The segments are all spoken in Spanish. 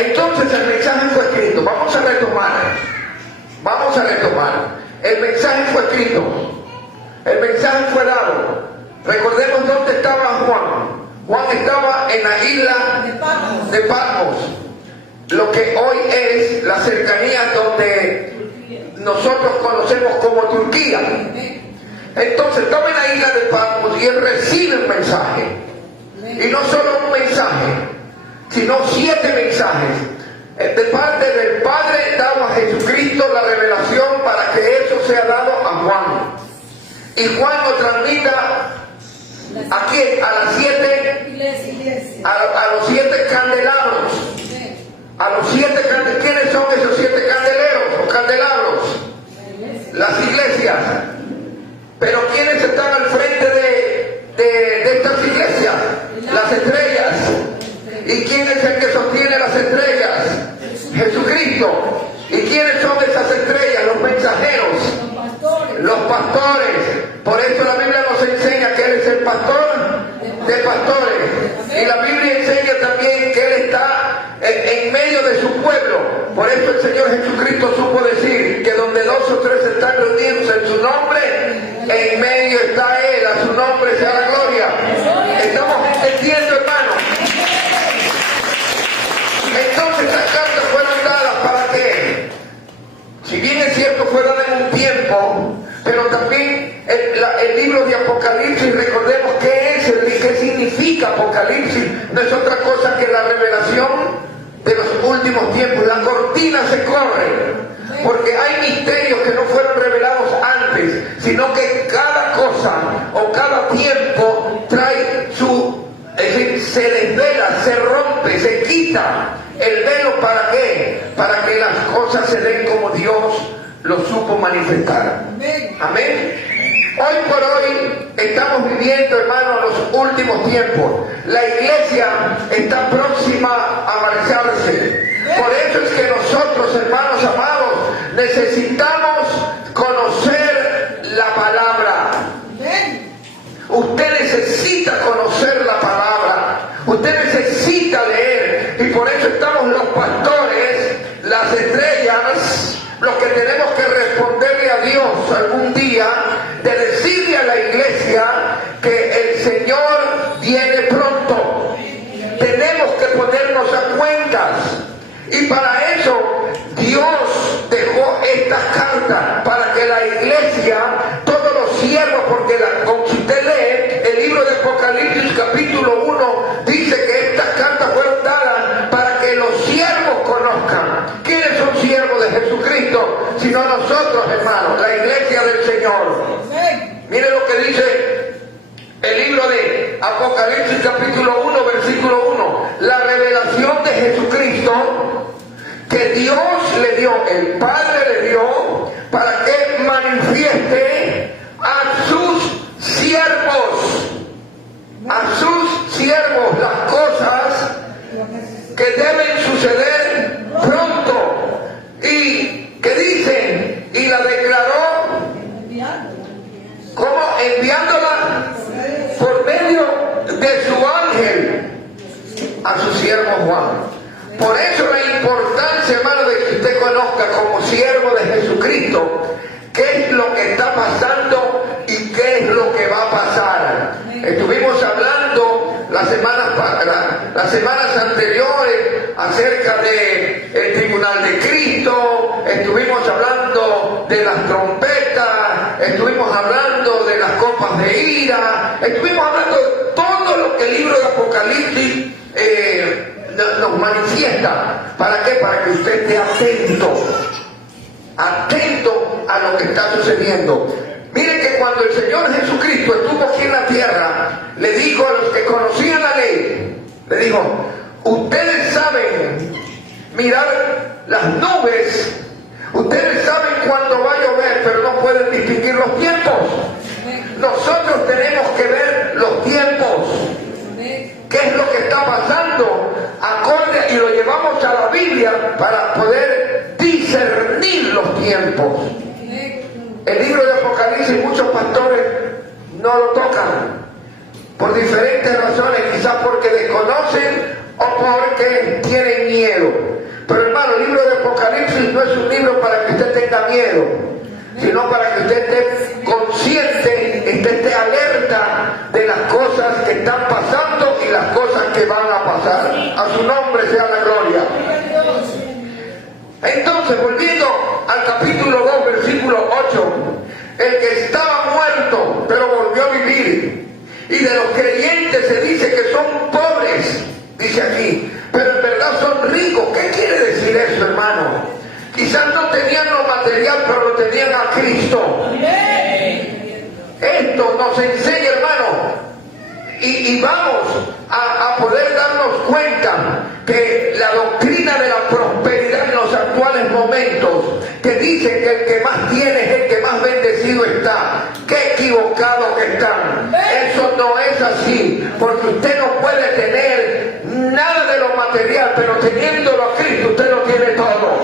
Entonces el mensaje fue escrito. Vamos a retomar. El mensaje fue escrito. El mensaje fue dado. Recordemos dónde estaba Juan. Juan estaba en la isla de Patmos, lo que hoy es la cercanía donde nosotros conocemos como Turquía. Entonces estaba en la isla de Patmos y él recibe un mensaje. Y no solo un mensaje, sino 7 mensajes. De parte del Padre dado a Jesucristo la revelación para que eso sea dado a Juan. Y Juan lo transmita ¿a quién? A las 7 iglesias. A los 7 candelabros. A los 7 candelabros. ¿Quiénes son esos 7 candeleros o candelabros? Las iglesias. Pero ¿quiénes están al frente de estas iglesias? Las estrellas. ¿Y quién es el que sostiene las estrellas? Jesucristo. ¿Y quiénes son esas estrellas? Los mensajeros. Los pastores. Por eso la Biblia nos enseña que Él es el pastor de pastores. Y la Biblia enseña también que Él está en medio de su pueblo. Por eso el Señor Jesucristo supo decir que donde 2 o 3 están reunidos en su nombre, en medio está Él. A su nombre sea la gloria. ¿Estamos entendiendo, hermano? Entonces las cartas fueron dadas para que, si bien es cierto, fue dada en un tiempo, pero también el libro de Apocalipsis, recordemos qué significa Apocalipsis, no es otra cosa que la revelación de los últimos tiempos. La cortina se corre, porque hay misterios que no fueron revelados antes, sino que cada cosa o cada tiempo trae se desvela, se rompe, se quita el velo. ¿Para qué? Para que las cosas se den como Dios lo supo manifestar. Amén. Hoy por hoy estamos viviendo, hermanos, los últimos tiempos. La iglesia está próxima a marcharse. Por eso es que nosotros, hermanos amados, necesitamos conocer la palabra. Usted necesita conocer la palabra. Usted necesita leer. Y por eso estamos los pastores, las estrellas, los que tenemos que responderle a Dios algún día, de decirle a la iglesia que el Señor viene pronto. Tenemos que ponernos a cuentas. Y para eso Dios dejó estas cartas, para que la iglesia, todos los siervos, porque si usted lee el libro de Apocalipsis capítulo 1, dice que estas cartas fueron dadas para que los siervos conozcan. ¿Quiénes son siervos de Jesucristo? Sino nosotros, hermanos, la iglesia del Señor. Mire lo que dice el libro de Apocalipsis capítulo 1, versículo 1. La revelación de Jesucristo que Dios le dio, el Padre le dio, para que manifieste a sus siervos las cosas que deben suceder pronto. Y que dicen, y la declaró, ¿cómo? Enviándola por medio de su ángel a su siervo Juan. Por eso la importancia, hermano, de que usted conozca como siervo de Jesucristo qué es lo que está pasando y qué es lo que va a pasar. Estuvimos hablando las semanas anteriores acerca del tribunal de Cristo, estuvimos hablando de las trompetas, estuvimos hablando de las copas de ira, estuvimos hablando de todo lo que el libro de Apocalipsis nos manifiesta. ¿Para qué? Para que usted esté atento a lo que está sucediendo. Miren que cuando el Señor Jesucristo estuvo aquí en la tierra, le dijo a los que conocían la ley, le dijo: ustedes saben mirar las nubes, ustedes saben cuándo va a llover, pero no pueden distinguir los tiempos. Nosotros tenemos que ver los tiempos. ¿Qué es lo que está pasando? Acorde, y lo llevamos a la Biblia para poder discernir los tiempos. El libro de Apocalipsis, muchos pastores no lo tocan por diferentes razones, quizás porque desconocen o porque tienen miedo. es un libro para que usted tenga miedo, sino para que usted esté consciente, esté alerta de las cosas que están pasando y las cosas que van a pasar. A su nombre sea la gloria. Entonces, volviendo al capítulo 2, versículo 8, el que estaba muerto, pero volvió a vivir. Y de los creyentes se dice que son pobres, dice aquí, pero en verdad son ricos. ¿Qué quiere decir eso, hermano? Quizás no tenían lo material, pero lo tenían a Cristo. Esto nos enseña, hermano, y vamos a poder darnos cuenta que la doctrina de la prosperidad en los actuales momentos, que dice que el que más tiene es el que más bendecido está, qué equivocado que están. Eso no es así, porque usted no puede tener nada de lo material, pero teniéndolo a Cristo usted lo tiene todo.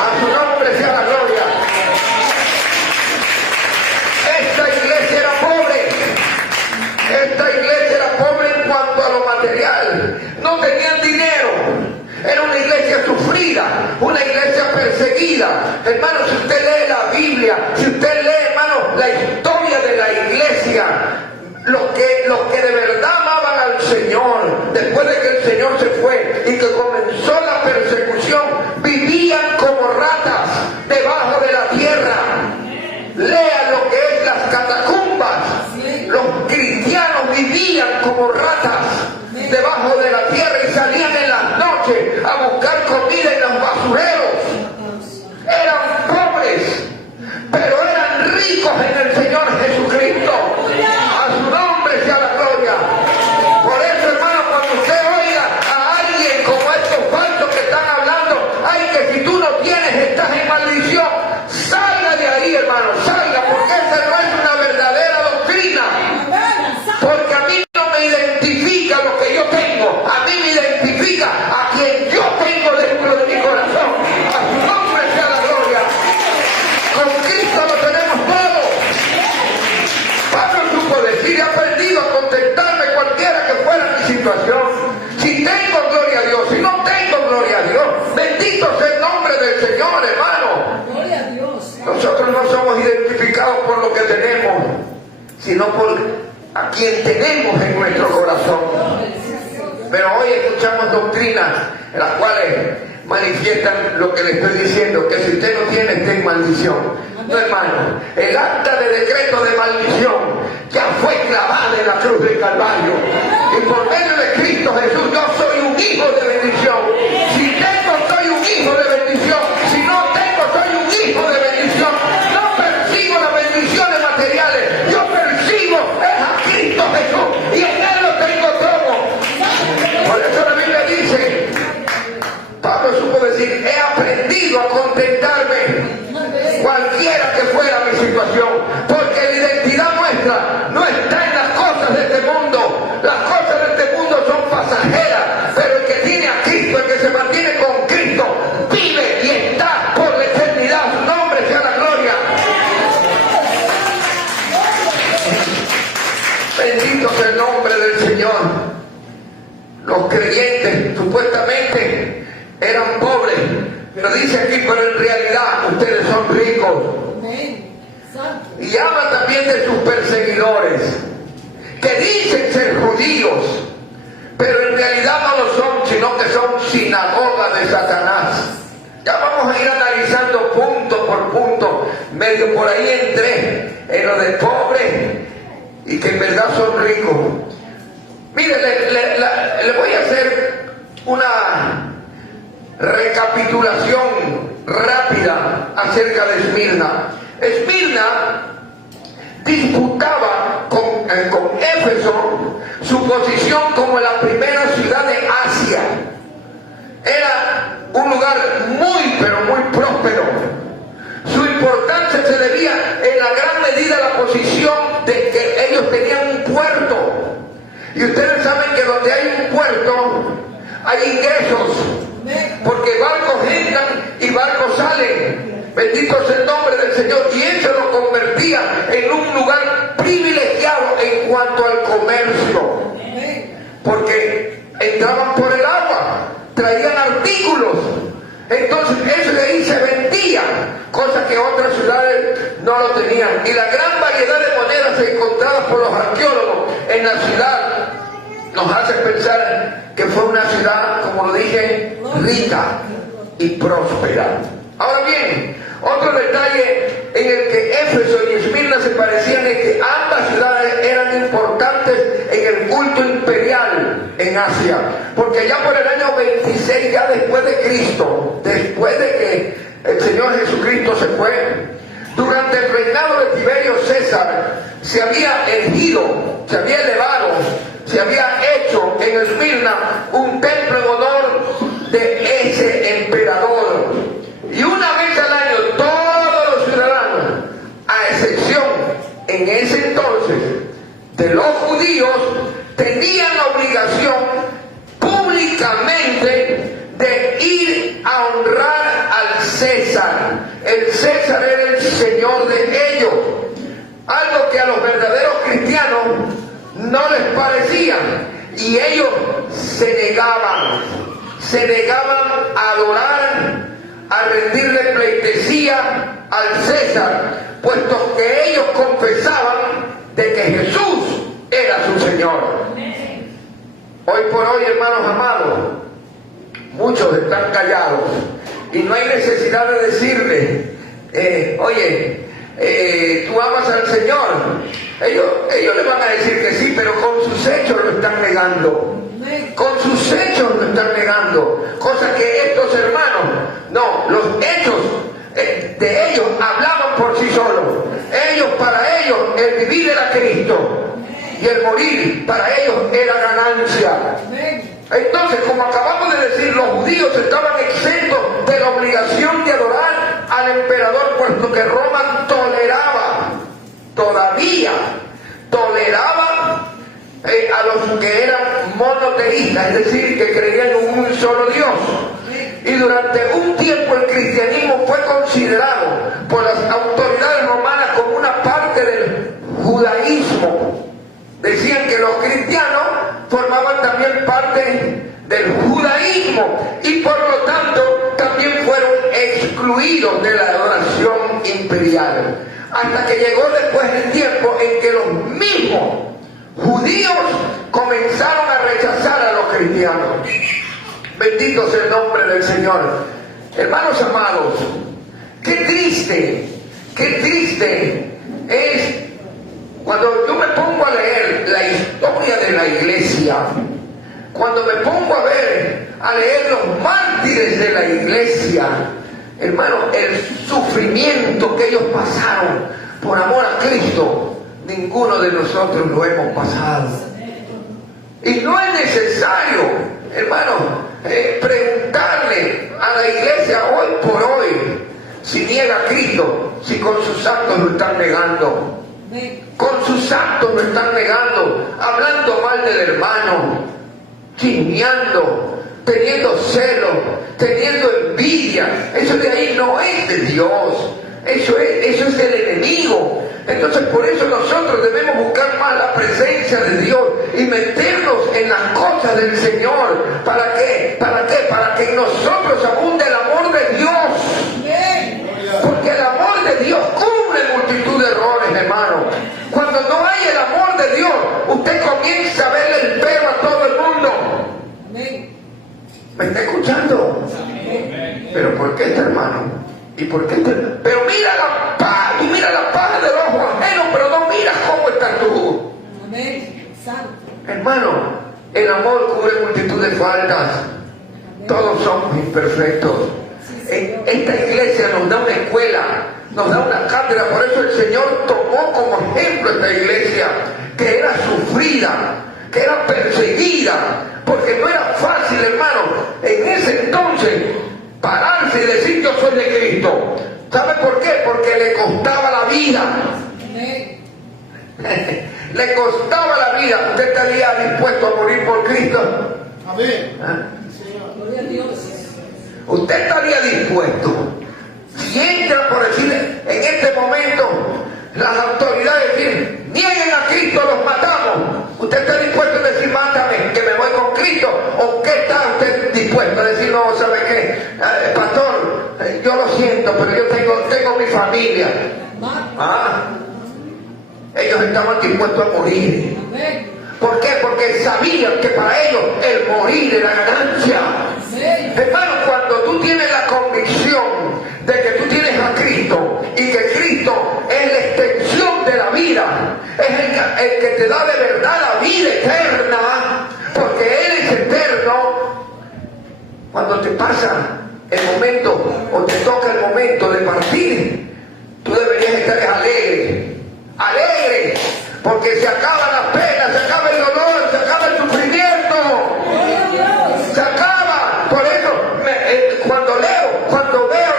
A su nombre sea la gloria. Esta iglesia era pobre. Esta iglesia era pobre en cuanto a lo material. No tenían dinero. Era una iglesia sufrida, una iglesia perseguida. Hermano, si usted lee la Biblia, si usted lee, hermano, la historia de la iglesia, los que de verdad amaban al Señor, después de que el Señor se fue y que comenzó la persecución, vivían como ratas debajo de la tierra. Lean lo que es las catacumbas. Los cristianos vivían como ratas debajo de la tierra y salían en las noches a buscar comida en los basureros. Eran pobres, pero eran ricos en el Señor Jesucristo. A su nombre sea la gloria. Por eso, hermano, cuando usted oiga a alguien como estos falsos que están hablando, ay, que si tú no tienes estás en maldición, salga de ahí, hermano, salga, porque esa no es una verdadera doctrina. Porque a mí no me identifica lo que yo tengo, a mí me identifica a quien yo tengo dentro de mi corazón. A su nombre sea la gloria. Con Cristo lo tenemos todo. Pablo supo decir: he aprendido a contentarme cualquiera que fuera mi situación. Si tengo, gloria a Dios; si no tengo, gloria a Dios. Bendito sea el nombre del Señor, hermano. Gloria a Dios. Nosotros no somos identificados por lo que tenemos, sino por a quien tenemos en nuestro corazón. Pero hoy escuchamos doctrinas en las cuales manifiestan lo que le estoy diciendo, que si usted no tiene, está en maldición. No, hermano, el acta de decreto de maldición ya fue clavada en la cruz del Calvario, y por medio de Cristo Jesús yo soy un hijo de bendición. Si tengo, soy un hijo de bendición. Si no tengo, soy un hijo de bendición. No persigo las bendiciones materiales, yo persigo a Cristo Jesús, y en Él lo tengo todo. Por eso la Biblia dice, Pablo supo decir: he aprendido a contentarme cualquiera que fuera mi situación, porque la identidad nuestra no está en las cosas de este mundo. Las cosas de este mundo son pasajeras, pero el que tiene a Cristo, el que se mantiene con Cristo, vive y está por la eternidad. Su nombre sea la gloria. Bendito sea el nombre del Señor. Los creyentes supuestamente eran pobres, pero dice aquí: pero en realidad ustedes son ricos. Y habla también de sus perseguidores, que dicen ser judíos, pero en realidad no lo son, sino que son sinagoga de Satanás. Ya vamos a ir analizando punto por punto. Medio por ahí entré en lo de pobre y que en verdad son ricos. Mire, le voy a hacer una recapitulación rápida acerca de Esmirna. Esmirna disputaba con Éfeso su posición como la primera ciudad de Asia. Era un lugar muy, pero muy próspero. Su importancia se debía en la gran medida a la posición de que ellos tenían un puerto. Y ustedes saben que donde hay un puerto hay ingresos, porque barcos entran y barcos salen. Bendito sea el nombre del Señor. Y eso lo convertía en un lugar privilegiado en cuanto al comercio, porque entraban por el agua, traían artículos Entonces eso de ahí se vendía, cosa que otras ciudades no lo tenían. Y la gran variedad de monedas encontradas por los arqueólogos en la ciudad nos hace pensar que fue una ciudad, como lo dije, rica y próspera. Ahora bien, otro detalle en el que Éfeso y Esmirna se parecían es que ambas ciudades eran importantes en el culto imperial en Asia, porque ya por el año 26, ya después de Cristo, después de que el Señor Jesucristo se fue, durante el reinado de Tiberio César, se había erigido, se había elevado, se había hecho en Esmirna un templo en honor de ese emperador. Y una vez al año todos los ciudadanos, a excepción en ese entonces de los judíos, tenían la obligación públicamente de ir a honrar al César. El César era el Señor de ellos, algo que a los verdaderos cristianos no les parecía, y ellos se negaban a adorar, a rendirle pleitesía al César, puesto que ellos confesaban de que Jesús era su Señor. Hoy por hoy, hermanos amados, muchos están callados y no hay necesidad de decirle, oye, tú amas al Señor. Ellos le van a decir que sí, pero con sus hechos lo están negando. Con sus hechos lo están negando. Cosa que estos hermanos, no, los hechos de ellos hablaban por sí solos. Para ellos, el vivir era Cristo y el morir para ellos era ganancia. Entonces, como acabamos de decir, los judíos estaban exentos de la obligación de adorar al emperador, puesto que Roma todavía toleraba a los que eran monoteístas, es decir, que creían en un solo Dios. Y durante un tiempo el cristianismo fue considerado por las autoridades romanas como una parte del judaísmo. Decían que los cristianos formaban también parte del judaísmo y por lo tanto también fueron excluidos de la adoración imperial. Hasta que llegó después el tiempo en que los mismos judíos comenzaron a rechazar a los cristianos. Bendito sea el nombre del Señor. Hermanos amados, qué triste es cuando yo me pongo a leer la historia de la iglesia, cuando me pongo a leer los mártires de la iglesia, hermano, el sufrimiento que ellos pasaron por amor a Cristo, ninguno de nosotros lo hemos pasado. Y no es necesario, hermano, preguntarle a la iglesia hoy por hoy si niega a Cristo, si con sus actos lo están negando. Con sus actos lo están negando, hablando mal del hermano, chismeando, teniendo celos, teniendo envidia. Eso de ahí no es de Dios, eso es del enemigo. Entonces por eso nosotros debemos buscar más la presencia de Dios y meternos en las cosas del Señor. ¿Para qué? ¿Para qué? Para que en nosotros abunde el amor de Dios. Porque el amor de Dios cubre multitud de errores, hermano. Cuando no hay el amor de Dios, usted comienza a verle el pelo a todo el mundo. ¿Me está escuchando? ¿Pero por qué este hermano? ¿Y por qué pero mira la paz, tú mira la paz del ojo ajeno, pero no miras cómo estás tú? Hermano, el amor cubre multitud de faltas. Todos somos imperfectos. Esta iglesia nos da una escuela, nos da una cátedra. Por eso el Señor tomó como ejemplo esta iglesia, que era sufrida, que era perseguida, porque no era fácil, hermano, en ese entonces pararse y decir yo soy de Cristo. ¿Sabe por qué? Porque le costaba la vida. Le costaba la vida. ¿Usted estaría dispuesto a morir por Cristo? Amén. Gloria a Dios. ¿Usted estaría dispuesto? Si entra, por decir, en este momento las autoridades dicen nieguen a Cristo, los matamos, ¿usted está dispuesto a decir mátame, que me voy con Cristo? ¿O qué está usted dispuesto a decir no, sabe qué? pastor, yo lo siento, pero yo tengo mi familia. Ellos estaban dispuestos a morir. ¿Por qué? Porque sabían que para ellos el morir era ganancia. Hermano, cuando tú tienes la convicción de que tú tienes a Cristo y que Cristo es la extensión de la vida, es el que te da de verdad la vida eterna, porque Él es eterno. Cuando te pasa el momento o te toca el momento de partir, tú deberías estar alegre, alegre, porque se acaban las penas, se acaba el dolor, se acaba el sufrimiento, se acaba. Por eso cuando veo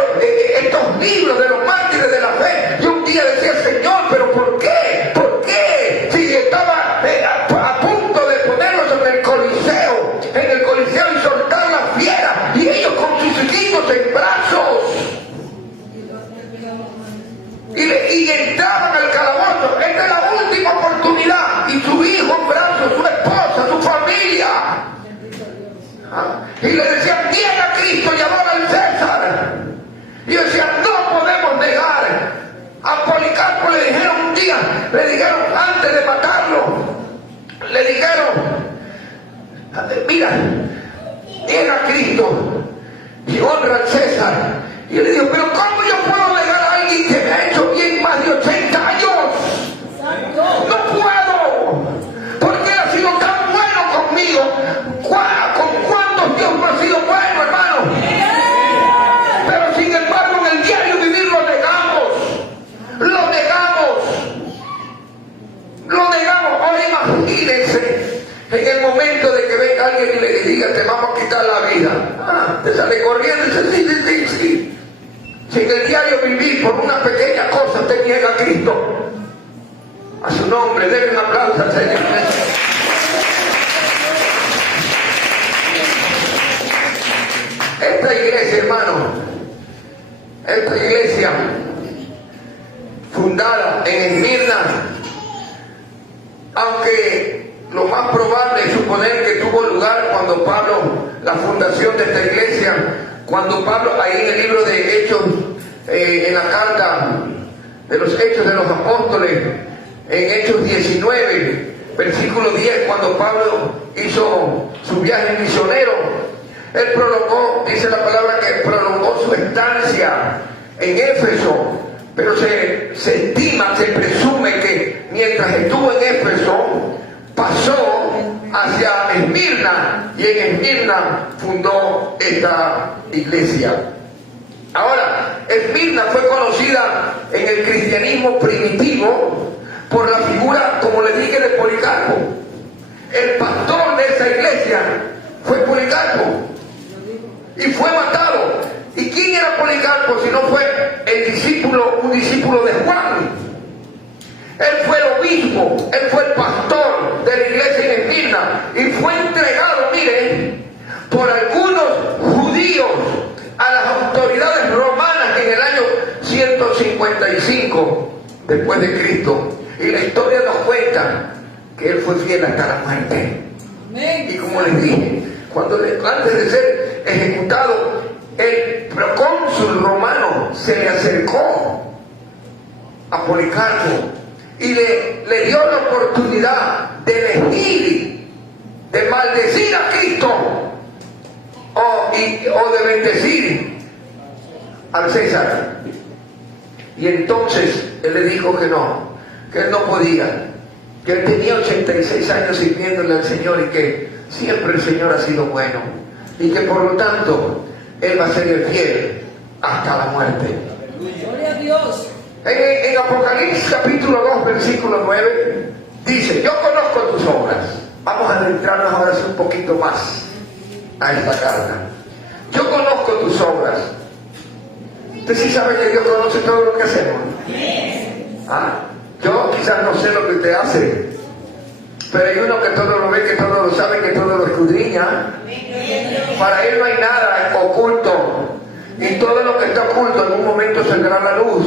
estos libros de los mártires de la fe, yo un día decía, Señor, pero ¿por qué? ¿Por qué? Si estaba a punto de ponerlos en el Coliseo y soltar la fiera, y ellos con sus hijos en brazos, y entraban al calabozo. Esta es la última oportunidad, y su hijo en brazos, su esposa, su familia, y le decían, niega a Cristo y adora al César. Y yo decía, no podemos negar. A Policarpo le dijeron un día, le dijeron antes de matarlo, le dijeron, mira, niega a Cristo y honra al César. Y él le dijo, pero ¿cómo yo puedo negar a alguien que me ha hecho bien más de 80 años? No puedo, porque él ha sido tan bueno conmigo. ¿Con cuántos Dios no ha sido bueno, hermano? Pero sin embargo en el diario vivir lo negamos. Ahora imagínense en el momento de que venga alguien y le diga, te vamos a quitar la vida. Te sale corriendo y dice, sí. Si en el diario vivir por una pequeña cosa te niega a Cristo, a su nombre, denle un aplauso al Señor. Esta iglesia, hermano, esta iglesia fundada en Esmirna, aunque lo más probable es suponer que tuvo lugar cuando Pablo, la fundación de esta iglesia, cuando Pablo, ahí en el libro de Hechos, en la carta de los Hechos de los Apóstoles, en Hechos 19, versículo 10, cuando Pablo hizo su viaje misionero, él prolongó, dice la palabra que prolongó su estancia en Éfeso, pero se estima, se presume que mientras estuvo en Éfeso, pasó hacia Esmirna, y en Esmirna fundó esta iglesia. Ahora, Esmirna fue conocida en el cristianismo primitivo por la figura, como le dije, de Policarpo. El pastor de esa iglesia fue Policarpo y fue matado. ¿Y quién era Policarpo si no fue un discípulo de Juan? Él fue el obispo, él fue el pastor de la iglesia en Esmirna y fue entregado, miren, por algunos judíos a las autoridades romanas en el año 155 después de Cristo. Y la historia nos cuenta que él fue fiel hasta la muerte. Y como les dije, antes de ser ejecutado, el procónsul romano se le acercó a Policarpo y le dio la oportunidad de elegir, de maldecir a Cristo o de bendecir al César. Y entonces él le dijo que él no podía, que él tenía 86 años sirviéndole al Señor y que siempre el Señor ha sido bueno y que por lo tanto él va a ser el fiel hasta la muerte. Gloria a Dios. En Apocalipsis capítulo 2 versículo 9 dice, yo conozco tus obras. Vamos a adentrarnos ahora un poquito más a esta carta. Yo conozco tus obras. Usted sí sabe que Dios conoce todo lo que hacemos. Yo quizás no sé lo que usted hace, pero hay uno que todo lo ve, que todo lo sabe, que todo lo escudriña. Para él no hay nada oculto, y todo lo que está oculto en un momento saldrá a la luz,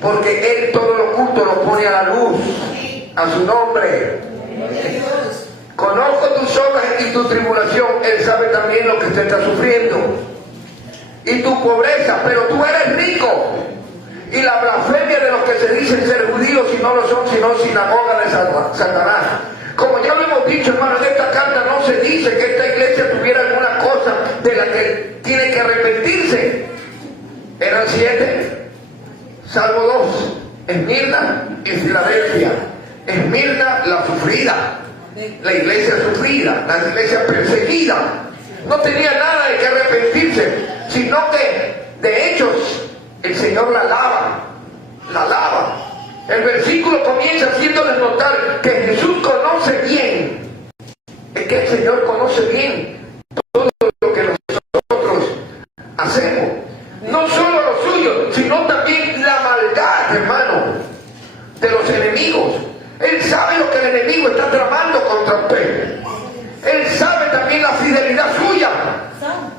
porque él todo lo oculto lo pone a la luz, a su nombre. Conozco tus obras y tu tribulación. Él sabe también lo que usted está sufriendo, y tu pobreza, pero tú eres rico. Y la blasfemia de los que se dicen ser judíos y no lo son, sino sinagoga de Satanás. Como ya lo hemos dicho, hermano, en esta carta no se dice que esta iglesia tuviera alguna cosa de la que tiene que arrepentirse. Eran 7. Salmo 2. Esmirna y Filadelfia. Esmirna, la sufrida, la iglesia sufrida, la iglesia perseguida. No tenía nada de que arrepentirse, sino que de hechos el Señor la lava, la lava. El versículo comienza haciéndoles notar que Jesús conoce bien, es que el Señor conoce bien todo lo que nosotros hacemos. No solo lo suyo, sino también la maldad, hermano, de los enemigos. Él sabe lo que el enemigo está tramando contra usted. Él sabe también la fidelidad suya.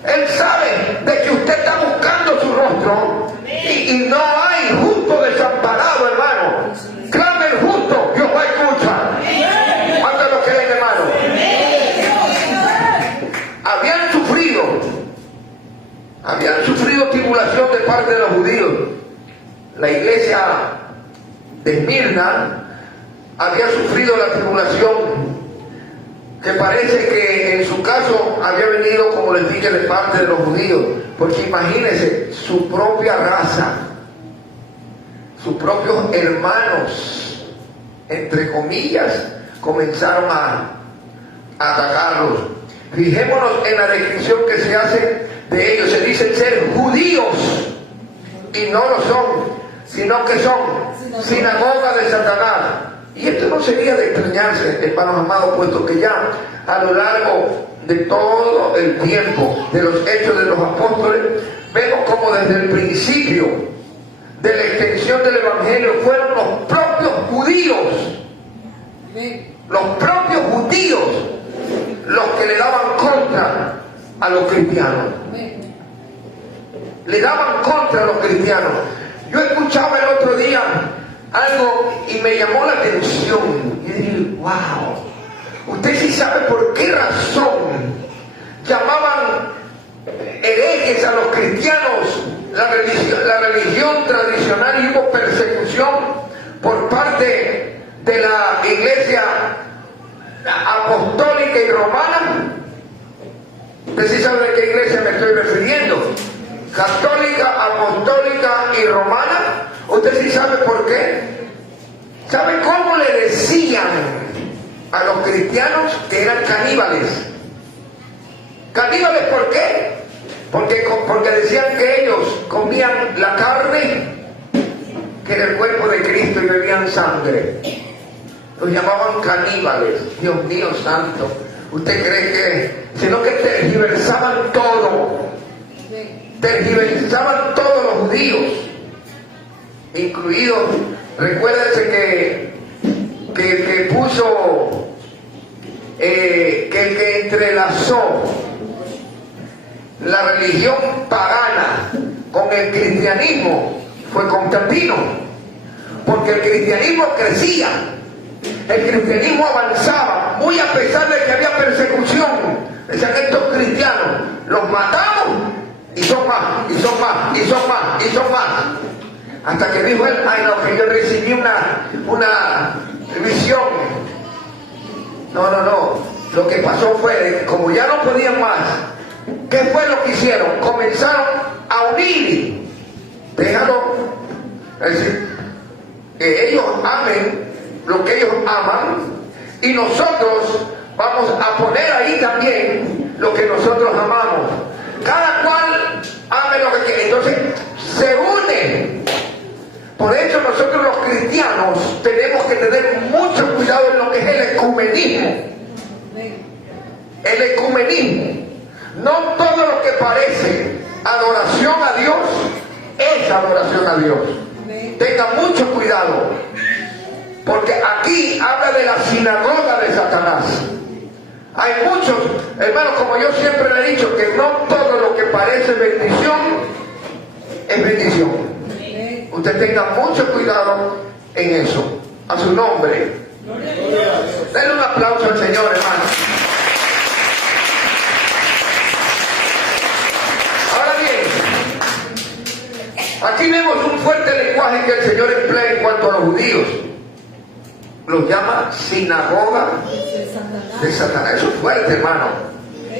Él sabe de que usted está buscando su rostro y no hay justo desamparado, hermano. Clame el justo, Dios va a escuchar. ¿Cuántos lo creen, hermano? Habían sufrido tribulación de parte de los judíos. La iglesia de Esmirna había sufrido la tribulación, que parece que en su caso había venido, como les dije, de parte de los judíos, porque imagínense, su propia raza, sus propios hermanos, entre comillas, comenzaron a atacarlos. Fijémonos en la descripción que se hace de ellos. Se dicen ser judíos y no lo son, sino que son sinagoga de Satanás. Y esto no sería de extrañarse, hermanos amados, puesto que ya a lo largo de todo el tiempo de los hechos de los apóstoles, vemos como desde el principio de la extensión del evangelio fueron los propios judíos, los que le daban contra a los cristianos. Le daban contra a los cristianos. Yo escuchaba el otro día algo y me llamó la atención. Y dije, wow, usted sí sabe por qué razón llamaban herejes a los cristianos la religión tradicional, y hubo persecución por parte de la iglesia apostólica y romana. Usted sí sabe de qué iglesia me estoy refiriendo: católica, apostólica y romana. Usted sí sabe por qué. ¿Sabe cómo le decían a los cristianos? Que eran caníbales. ¿Caníbales por qué? Porque decían que ellos comían la carne, que era el cuerpo de Cristo, y bebían sangre. Los llamaban caníbales. Dios mío santo. ¿Usted cree que? Sino que tergiversaban todo. Tergiversaban todos los judíos, incluidos. Recuérdense que puso que el que entrelazó la religión pagana con el cristianismo fue Constantino, porque el cristianismo crecía, el cristianismo avanzaba, muy a pesar de que había persecución. Decían, estos cristianos los matamos y son más, y son más, y son más, y son más. Hasta que dijo él, ay no, que yo recibí una visión. No. Lo que pasó fue, como ya no podían más, ¿qué fue lo que hicieron? Comenzaron a unir. Déjalo. Es decir, que ellos amen lo que ellos aman, y nosotros vamos a poner ahí también lo que nosotros amamos. Cada cual ame lo que quiere. Entonces se une. Por eso nosotros los cristianos tenemos que tener mucho cuidado en lo que es el ecumenismo. El ecumenismo. No todo lo que parece adoración a Dios es adoración a Dios. Tenga mucho cuidado, porque aquí habla de la sinagoga de Satanás. Hay muchos, hermanos, como yo siempre le he dicho, que no todo lo que parece bendición es bendición. Usted tenga mucho cuidado en eso. A su nombre. Denle un aplauso al Señor, hermano. Ahora bien, vemos un fuerte lenguaje que el Señor emplea en cuanto a los judíos. Los llama sinagoga de Satanás. Eso es fuerte, hermano.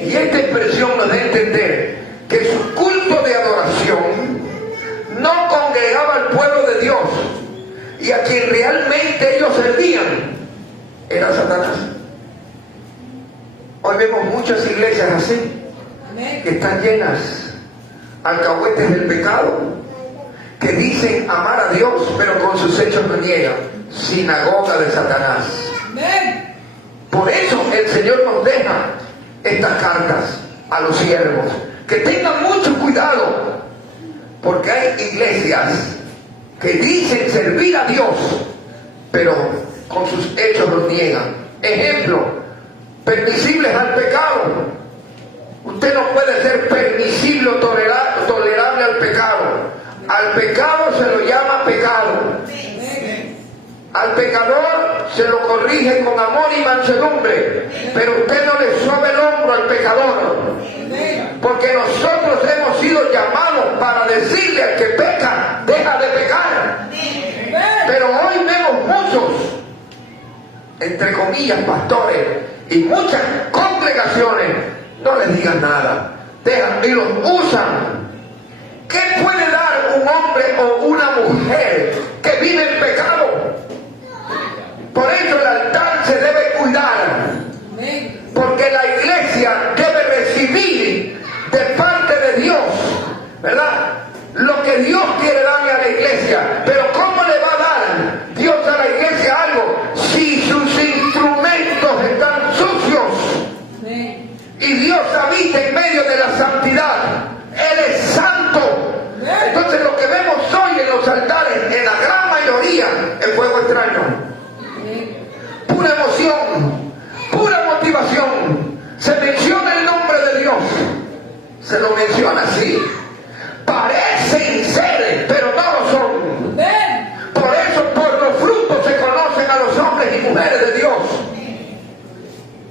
Y esta expresión nos da a entender que su culto de adoración no congregaba al pueblo de Dios, y a quien realmente ellos servían era Satanás. Hoy vemos muchas iglesias así, que están llenas alcahuetes del pecado, que dicen amar a Dios, pero con sus hechos lo niegan. Sinagoga de Satanás. Por eso el Señor nos deja estas cartas a los siervos, que tengan mucho cuidado, porque hay iglesias que dicen servir a Dios, pero con sus hechos lo niegan. Ejemplo, permisibles al pecado. Usted no puede ser permisible o tolerable al pecado. Al pecado se lo llama pecado. Al pecador se lo corrige con amor y mansedumbre, pero usted no le suave el hombro al pecador, porque nosotros hemos sido llamados para decirle al que peca, deja de pecar. Pero hoy vemos muchos, entre comillas, pastores y muchas congregaciones, no les digan nada, dejan y los usan. ¿Qué puede dar un hombre o una mujer que vive en pecado? Por eso el altar se debe cuidar, porque la iglesia debe recibir de parte de Dios, ¿verdad?, lo que Dios quiere darle a la iglesia. Pero ¿cómo le va a dar Dios a la iglesia algo si sus instrumentos están sucios? Y Dios habita en medio de la santidad. Él es santo. Entonces lo que vemos hoy en los altares, en la gran mayoría, es fuego extraño, pura emoción, pura motivación. Se menciona el nombre de Dios, se lo menciona así, parecen ser, pero no lo son. Por eso por los frutos se conocen a los hombres y mujeres de Dios.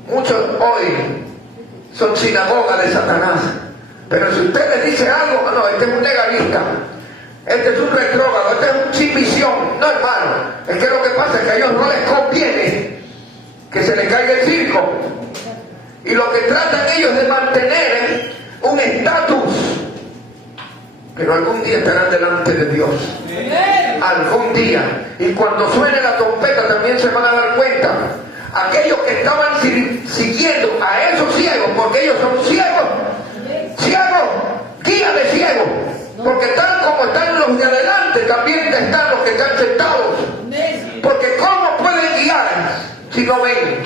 Muchos hoy son sinagogas de Satanás. Pero si usted le dice algo, no, este es un legalista, este es un retrógrado, este es un sin visión. No, hermano, es que lo que pasa es que a ellos no les conviene que se les caiga el circo. Y lo que tratan ellos de mantener un estatus, pero algún día estarán delante de Dios. Algún día. Y cuando suene la trompeta también se van a dar cuenta. Aquellos que estaban siguiendo a esos ciegos, porque ellos son ciegos, guía de ciegos, porque tal como están los de adelante, también están los que están sentados. Porque ¿cómo pueden guiar si no ven?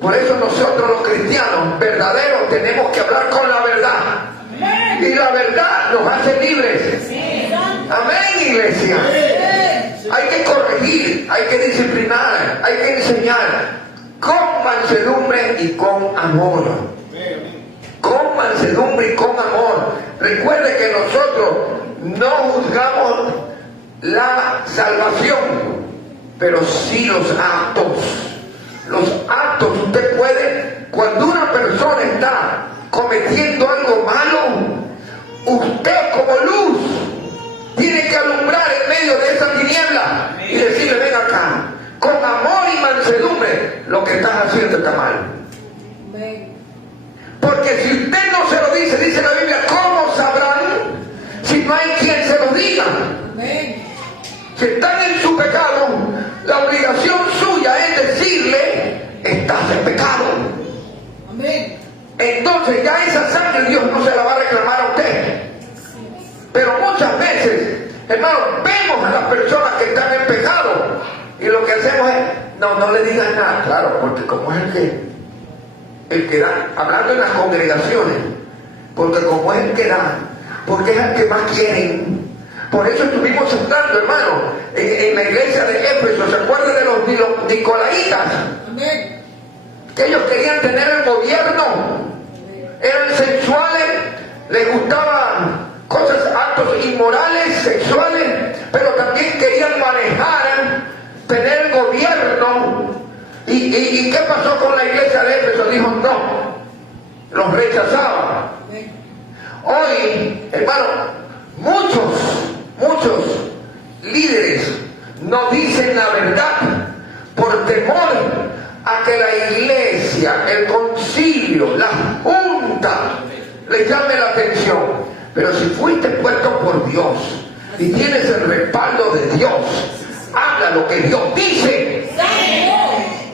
Por eso nosotros los cristianos verdaderos tenemos que hablar con la verdad, y la verdad nos hace libres. Amén, iglesia. Hay que corregir, hay que disciplinar, hay que enseñar con mansedumbre y con amor. Con mansedumbre y con amor. Recuerde que nosotros no juzgamos la salvación, pero sí los actos. Los actos, usted puede, cuando una persona está cometiendo algo malo, usted como luz tiene que alumbrar en medio de esa tiniebla y decirle: ven acá, con amor y mansedumbre, lo que estás haciendo está mal. Porque si usted no se lo dice, dice la Biblia, ¿cómo sabrán si no hay quien se lo diga? Si están en su pecado, la obligación suya es decirle: estás en pecado. Entonces ya esa sangre Dios no se la va a reclamar a usted. Pero muchas veces, hermanos, vemos a las personas que están en pecado y lo que hacemos es: no le digas nada. Claro, porque como es el que da, hablando en las congregaciones, porque como es el que da, porque es el que más quieren. Por eso estuvimos hablando, hermano, en la iglesia de Éfeso. ¿Se acuerdan de los nicolaitas? Que ellos querían tener el gobierno, eran sensuales, les gustaban cosas, actos inmorales, sexuales, pero también querían manejar, tener el gobierno. ¿Y qué pasó con la iglesia de Éfeso? Dijo no, los rechazaba. Hoy, hermano, Muchos líderes no dicen la verdad por temor a que la iglesia, el concilio, la junta les llame la atención. Pero si fuiste puesto por Dios y tienes el respaldo de Dios, habla lo que Dios dice.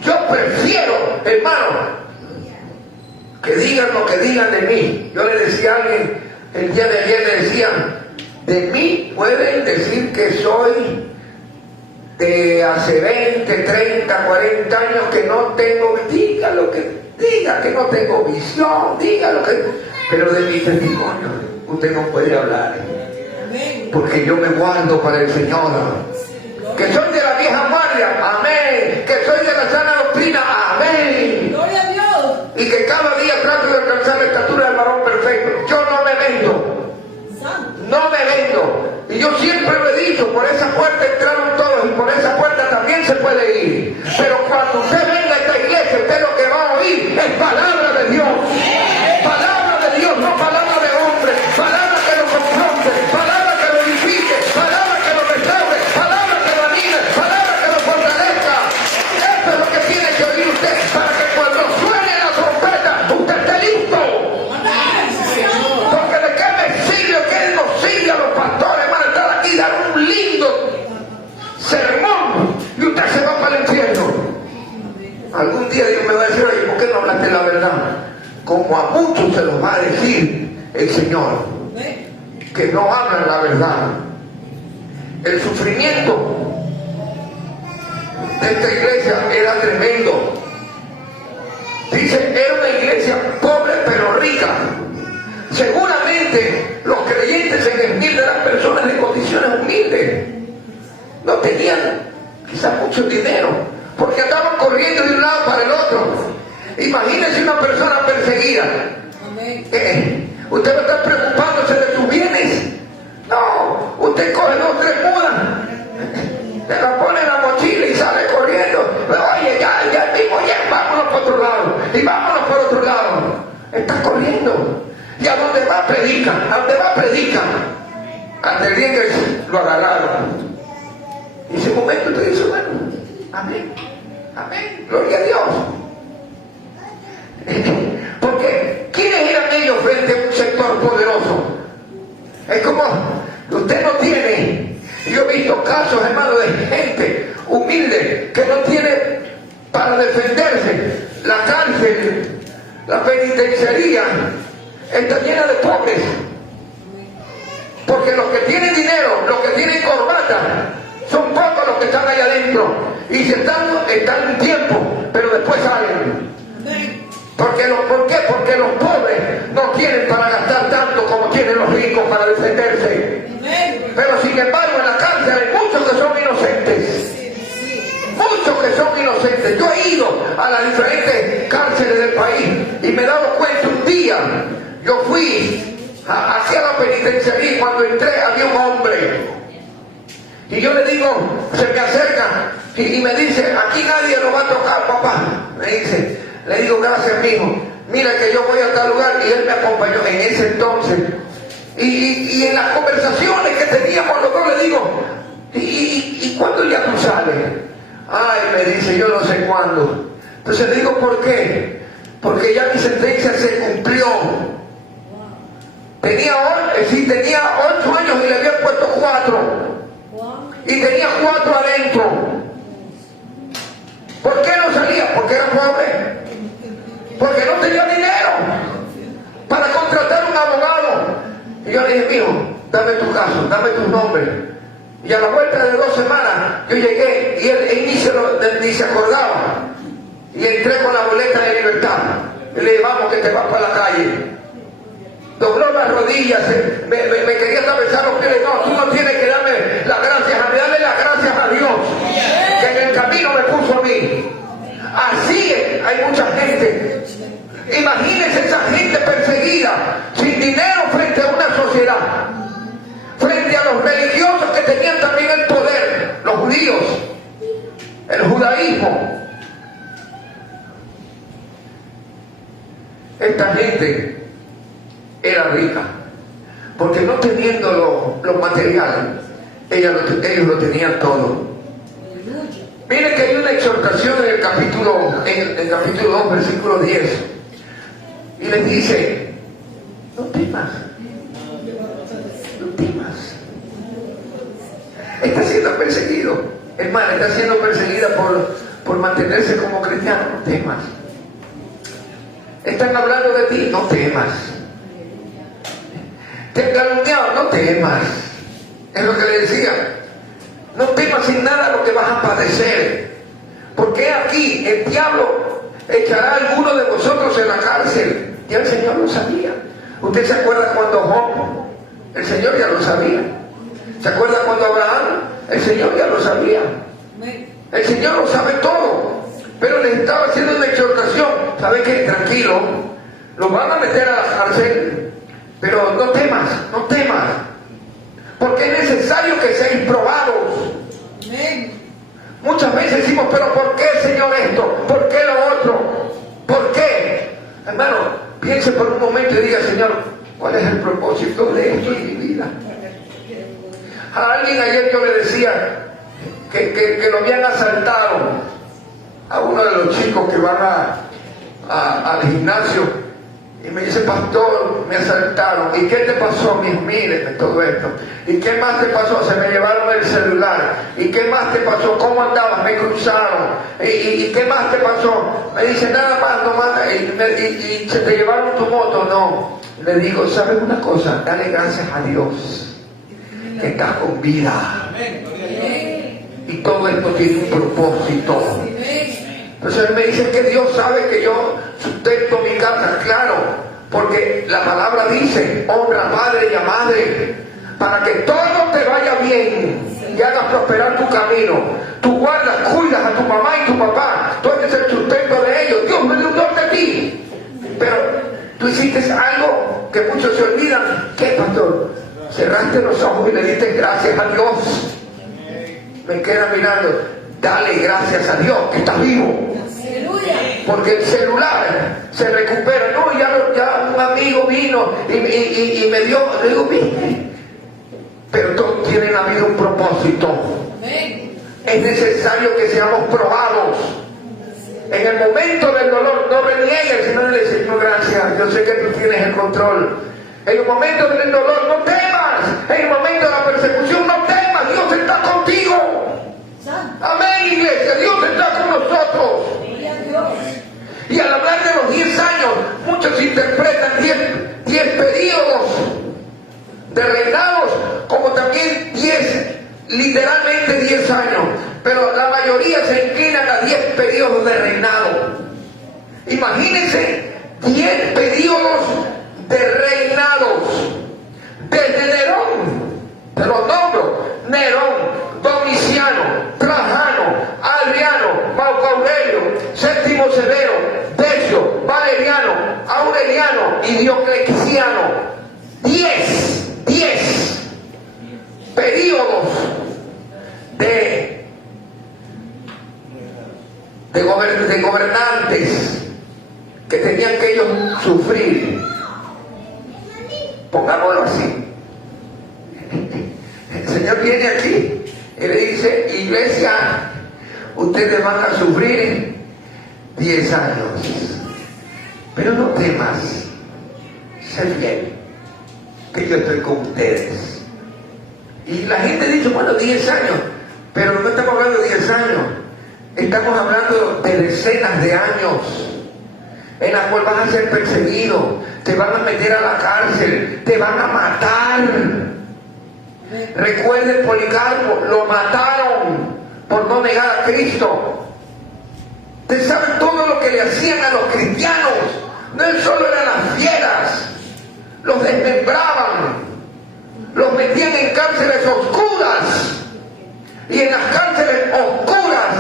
Yo prefiero, hermano, que digan lo que digan de mí. Yo le decía a alguien el día de ayer, le decía, de mí pueden decir que soy de hace 20, 30, 40 años que no tengo, diga lo que diga, que no tengo visión, diga lo que, pero de mi testimonio usted no puede hablar, porque yo me guardo para el Señor. Que soy de la vieja guardia, amén. Que soy de la sana doctrina, amén. Gloria a Dios. Y que cada día trato de alcanzar la estatura del varón perfecto. Yo no me vendo. No me vendo. Y yo siempre lo he dicho, por esa puerta entraron todos y por esa puerta también se puede ir. Pero cuando usted venga a esta iglesia, usted lo que va a oír es palabra de Dios. Palabra de Dios, no palabra de hombre. Palabra que lo confronte, palabra que lo edifique, palabra que lo restaure, palabra que lo anime, palabra que lo fortalezca. Eso es lo que tiene que oír usted para que cuando suene la trompeta, usted esté listo. Porque de qué me sirve que él nos siga a los pastores, van a estar aquí y dar un lindo sermón y usted se va para el infierno. Algún día Dios me va a decir, oye, ¿por qué no hablaste la verdad? Como a muchos se los va a decir el Señor, que no hablan la verdad. El sufrimiento de esta iglesia era tremendo. Dice, era una iglesia pobre pero rica. Seguramente los creyentes en Esmirna eran personas de condiciones humildes. No tenían quizás mucho dinero, porque andaban corriendo de un lado para el otro. Imagínense una persona perseguida. Usted va a estar preocupándose de sus bienes. No, usted coge 2 o 3 mudas, se la pone en la mochila y sale corriendo. Oye, ya mismo, ya vámonos por otro lado. Y vámonos por otro lado. Está corriendo. Y a donde va predica, a donde va predica. Hasta el día que lo agarraron. Y ese momento usted dice, bueno, amén, amén, gloria a Dios. Porque ¿quiénes eran ellos frente a un sector poderoso? Es como usted no tiene. Yo he visto casos, hermano, de gente humilde que no tiene para defenderse. La cárcel, la penitenciaría está llena de pobres. Porque los que tienen dinero, los que tienen corbata, son pocos los que están allá adentro. Y si están un tiempo, pero después salen. ¿Por qué? Porque los pobres no tienen para gastar tanto como tienen los ricos para defenderse. Pero sin embargo en la cárcel hay muchos que son inocentes. Muchos que son inocentes. Yo he ido a las diferentes cárceles del país y me he dado cuenta un día. Yo fui hacia la penitenciaría y cuando entré había un hombre. Y yo le digo, se me acerca y me dice, aquí nadie lo va a tocar, papá. Me dice, le digo, gracias, mijo. Mira que yo voy a tal lugar y él me acompañó en ese entonces. Y en las conversaciones que teníamos los dos le digo, ¿y cuándo ya tú sales? Ay, me dice, yo no sé cuándo. Entonces le digo, ¿por qué? Porque ya mi sentencia se cumplió. Tenía 8 años y le habían puesto 4. Y tenía 4 adentro. ¿Por qué no salía? Porque era pobre. Porque no tenía dinero para contratar un abogado. Y yo le dije, mijo, dame tu caso, dame tu nombre. Y a la vuelta de 2 semanas yo llegué y él ni se acordaba. Y entré con la boleta de libertad. Y le dije, vamos que te vas para la calle. Dobló las rodillas, me quería atravesar los pies. No, tú no tienes que darme las gracias a mí, dame las gracias a Dios, que en el camino me puso a mí. Así es, hay mucha gente. Imagínense esa gente perseguida, sin dinero frente a una sociedad, frente a los religiosos que tenían también el poder, los judíos, el judaísmo. Esta gente era rica. Porque no teniendo lo material, ellos lo tenían todo. Miren que hay una exhortación en el capítulo 2, versículo 10. Y les dice, no temas. No temas. Está siendo perseguido. Hermano, está siendo perseguida por mantenerse como cristiano. No temas. Están hablando de ti. No temas. Te han calumniado. No temas. Es lo que le decía. No temas sin nada lo que vas a padecer. Porque aquí el diablo echará a alguno de vosotros en la cárcel. Ya el Señor lo sabía. ¿Usted se acuerda cuando Job? El Señor ya lo sabía. ¿Se acuerda cuando Abraham? El Señor ya lo sabía. El Señor lo sabe todo. Pero le estaba haciendo una exhortación. ¿Sabe qué? Tranquilo. Los van a meter a la cárcel. Pero no temas, no temas. Porque es necesario que seáis probados. Muchas veces decimos, pero ¿por qué, Señor, esto? ¿Por qué lo otro? ¿Por qué? Hermano, piense por un momento y diga, Señor, ¿cuál es el propósito de esto en mi vida? A alguien ayer yo le decía que lo habían asaltado, a uno de los chicos que van al gimnasio, y me dice, pastor, me asaltaron. ¿Y qué te pasó? Míreme todo esto. ¿Y qué más te pasó? Se me llevaron el celular. ¿Y qué más te pasó? ¿Cómo andabas? Me cruzaron. ¿Y qué más te pasó? Me dice, nada más, no más. ¿Y se te llevaron tu moto? No. Le digo, ¿sabes una cosa? Dale gracias a Dios que estás con vida. Y todo esto tiene un propósito. Entonces él me dice que Dios sabe que yo sustento mi casa, claro, porque la palabra dice, honra a padre y a madre, para que todo te vaya bien y hagas prosperar tu camino. Tú guardas, cuidas a tu mamá y tu papá, tú eres el sustento de ellos, Dios me dio un don de ti. Pero tú hiciste algo que muchos se olvidan. ¿Qué, pastor? Cerraste los ojos y le diste gracias a Dios. Me queda mirando. Dale gracias a Dios que estás vivo. Porque el celular se recupera. No, ya un amigo vino y me dio, le digo, viste. Pero todos tienen en la vida un propósito. Es necesario que seamos probados. En el momento del dolor, no reniegues, sino le dices, no, gracias, yo sé que tú tienes el control. En el momento del dolor, no temas. En el momento de la persecución, no temas. Dios está contigo. Amén, iglesia, Dios está con nosotros. Y al hablar de los 10 años, muchos interpretan 10 periodos de reinados, como también 10, literalmente 10 años. Pero la mayoría se inclinan a 10 periodos de reinado. Imagínense 10 periodos de reinados. Desde Nerón, te los nombro: Nerón, Domiciano, Trajano, Adriano, Marco Aurelio, Séptimo Severo, Decio, Valeriano, Aureliano y Diocleciano. 10 periodos de gobernantes que tenían que ellos sufrir. Pongámoslo así. El Señor viene aquí y le dice, iglesia, ustedes van a sufrir 10 años, pero no temas, sé fiel, que yo estoy con ustedes. Y la gente dice, bueno, 10 años, pero no estamos hablando de 10 años, estamos hablando de decenas de años en las cuales vas a ser perseguido, te van a meter a la cárcel, te van a matar. Recuerden, Policarpo, lo mataron por no negar a Cristo. Ustedes saben todo lo que le hacían a los cristianos. No solo eran las fieras, los desmembraban, los metían en cárceles oscuras, y en las cárceles oscuras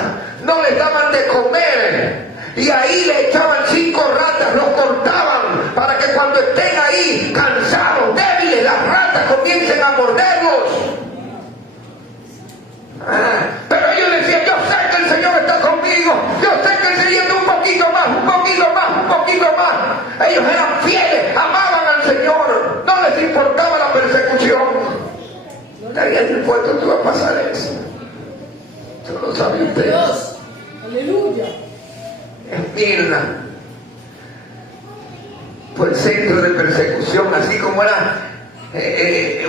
no les daban de comer, y ahí le echaban 5 ratas, los cortaban para que cuando estén ahí cansados, débiles, las ratas comiencen a morderlos. Pero ellos decían, yo sé que el Señor está conmigo, yo sé que el Señor un poquito más, un poquito más, un poquito más. Ellos eran fieles, amaban al Señor, no les importaba la persecución. estarías dispuesto tú a pasar eso? Eso lo sabe usted. Dios. Aleluya. Esmirna fue el centro de persecución, así como era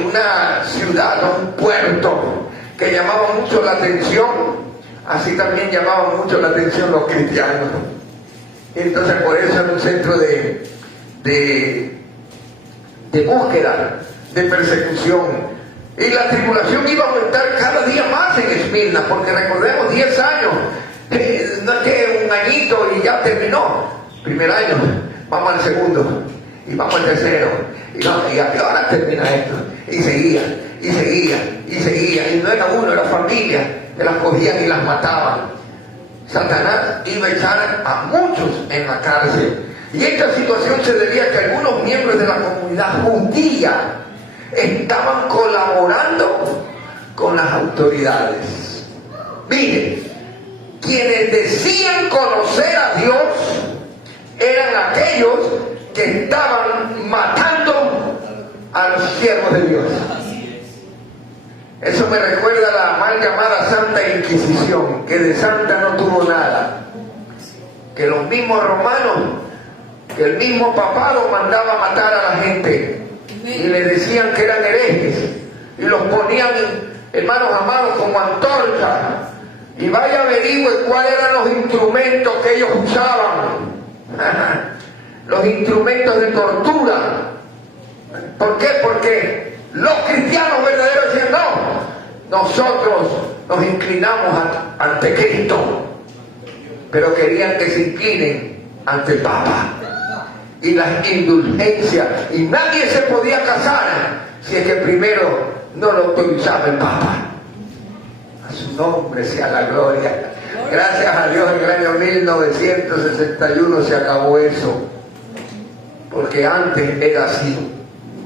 una ciudad, un puerto que llamaba mucho la atención, así también llamaban mucho la atención los cristianos. Y entonces por eso era un centro de búsqueda, de persecución. Y la tribulación iba a aumentar cada día más en Esmirna, porque recordemos 10 años, no es que un añito y ya terminó. Primer año, vamos al segundo, y vamos al tercero, y a qué hora termina esto. Y seguía, y seguía, y seguía, y no era uno, era familia, que las cogían y las mataban. Satanás iba a echar a muchos en la cárcel. Y esta situación se debía a que algunos miembros de la comunidad judía estaban colaborando con las autoridades. Miren, quienes decían conocer a Dios eran aquellos que estaban matando a los siervos de Dios. Eso me recuerda a la mal llamada Santa Inquisición, que de santa no tuvo nada. Que los mismos romanos, que el mismo papado mandaba a matar a la gente y le decían que eran herejes y los ponían, hermanos amados, como antorcha, y vaya averigüe cuáles eran los instrumentos que ellos usaban. Los instrumentos de tortura. ¿Por qué? Porque los cristianos verdaderos decían: no, nosotros nos inclinamos ante Cristo, pero querían que se inclinen ante el Papa y las indulgencias, y nadie se podía casar si es que primero no lo autorizaba el Papa. A su nombre sea la gloria. Gracias a Dios, en el año 1961 se acabó eso, porque antes era así.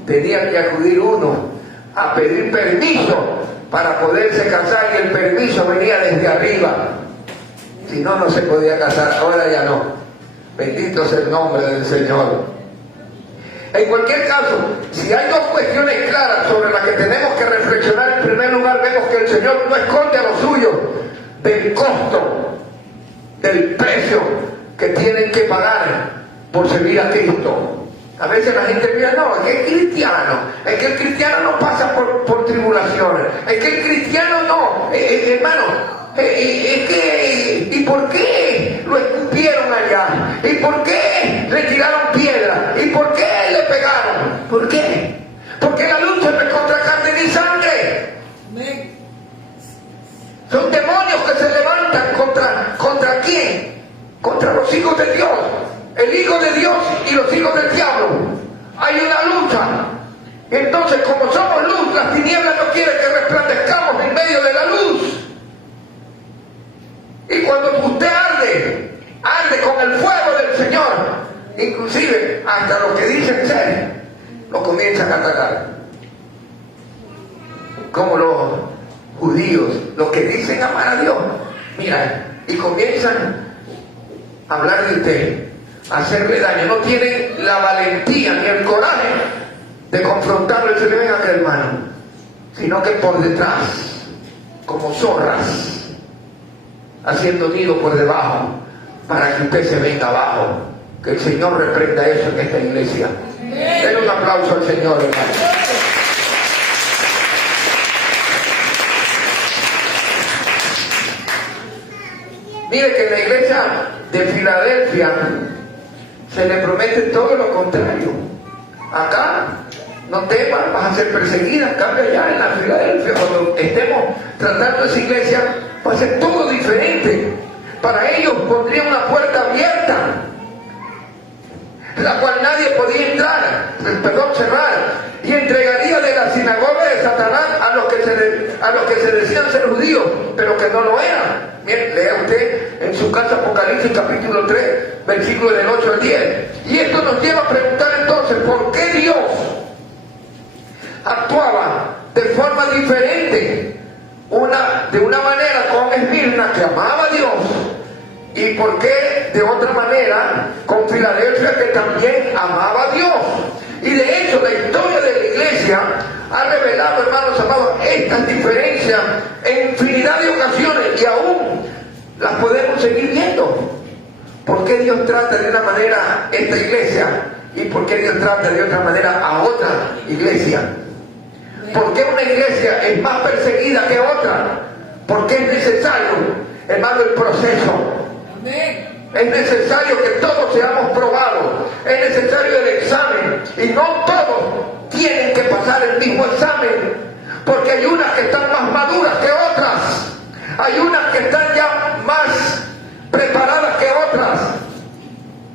Tenía que acudir uno a pedir permiso para poderse casar, y el permiso venía desde arriba. Si no, no se podía casar. Ahora ya no. Bendito sea el nombre del Señor. En cualquier caso, si hay dos cuestiones claras sobre las que tenemos que reflexionar, en primer lugar vemos que el Señor no esconde a los suyos del costo, del precio que tienen que pagar por servir a Cristo. A veces la gente mira: no, es que es que el cristiano no pasa por tribulaciones, es que el cristiano no, hermano, es que, ¿y por qué lo escupieron allá? ¿Y por qué le tiraron piedra? ¿Y por qué le pegaron? ¿Por qué? Porque la lucha no es contra carne ni sangre. Son demonios que se levantan contra ¿quién? Contra los hijos de Dios. El Hijo de Dios y los hijos del diablo. Hay una lucha. Entonces, como somos luz, las tinieblas no quieren que resplandezcamos en medio de la luz. Y cuando usted arde con el fuego del Señor, inclusive hasta los que dicen ser, lo comienzan a atacar. Como los judíos, los que dicen amar a Dios, mira, y comienzan a hablar de usted, a hacerle daño. No tienen la valentía ni el coraje de confrontarlo y decirle: ven acá, hermano, sino que por detrás, como zorras, haciendo nido por debajo, para que usted se venga abajo. Que el Señor reprenda eso en esta iglesia. Denle un aplauso al Señor, hermano. Mire que en la iglesia de Filadelfia se le promete todo lo contrario. Acá no temas, vas a ser perseguida. En cambio, allá en la Filadelfia, cuando estemos tratando esa iglesia, va a ser todo diferente. Para ellos pondría una puerta abierta, la cual nadie podía cerrar, y entregaría de la sinagoga de Satanás a los que se decían ser judíos, pero que no lo eran. Bien, lea usted en su casa Apocalipsis capítulo 3, versículos del 8 al 10. Y esto nos lleva a preguntar entonces: ¿por qué Dios actuaba de forma diferente? De una manera con Esmirna, que amaba a Dios, y por qué de otra manera con Filadelfia, que también amaba a Dios. Y de hecho, la historia de la iglesia ha revelado, hermanos amados, estas diferencias en infinidad de ocasiones y aún las podemos seguir viendo. ¿Por qué Dios trata de una manera esta iglesia y por qué Dios trata de otra manera a otra iglesia? ¿Por qué una iglesia es más perseguida que otra? Porque es necesario, hermano, el proceso. Es necesario que todos seamos probados. Es necesario el examen. Y no todos tienen que pasar el mismo examen. Porque hay unas que están más maduras que otras. Hay unas que están ya más preparadas que otras.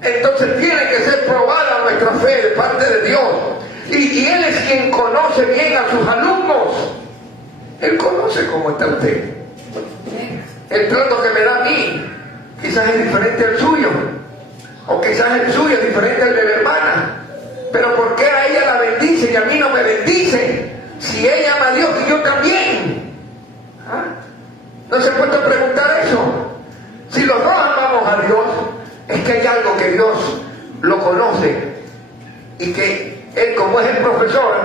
Entonces tiene que ser probada nuestra fe de parte de Dios. Y Él es quien conoce bien a sus alumnos. Él conoce cómo está usted. El trato que me da a mí quizás es diferente al suyo, o quizás el suyo es diferente al de la hermana. Pero ¿por qué a ella la bendice y a mí no me bendice? Si ella ama a Dios y yo también. ¿Ah? ¿No se ha puesto a preguntar eso? Si los dos amamos a Dios, es que hay algo que Dios lo conoce y que Él, como es el profesor,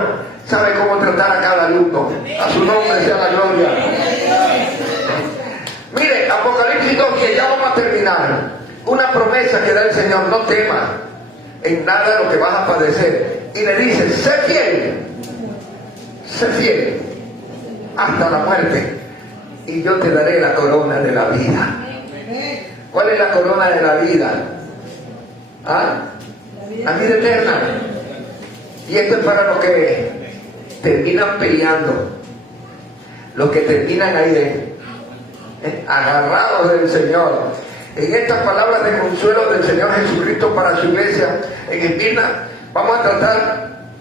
sabe cómo tratar a cada alumno. A su nombre sea la gloria. Mire, Apocalipsis 2:10, ya vamos a terminar. Una promesa que da el Señor: no temas en nada lo que vas a padecer. Y le dice: sé fiel hasta la muerte, y yo te daré la corona de la vida. ¿Cuál es la corona de la vida? ¿Ah? La vida eterna. Y esto es para los que terminan peleando, los que terminan ahí agarrados del Señor. En estas palabras de consuelo del Señor Jesucristo para su iglesia en Esmirna, vamos a tratar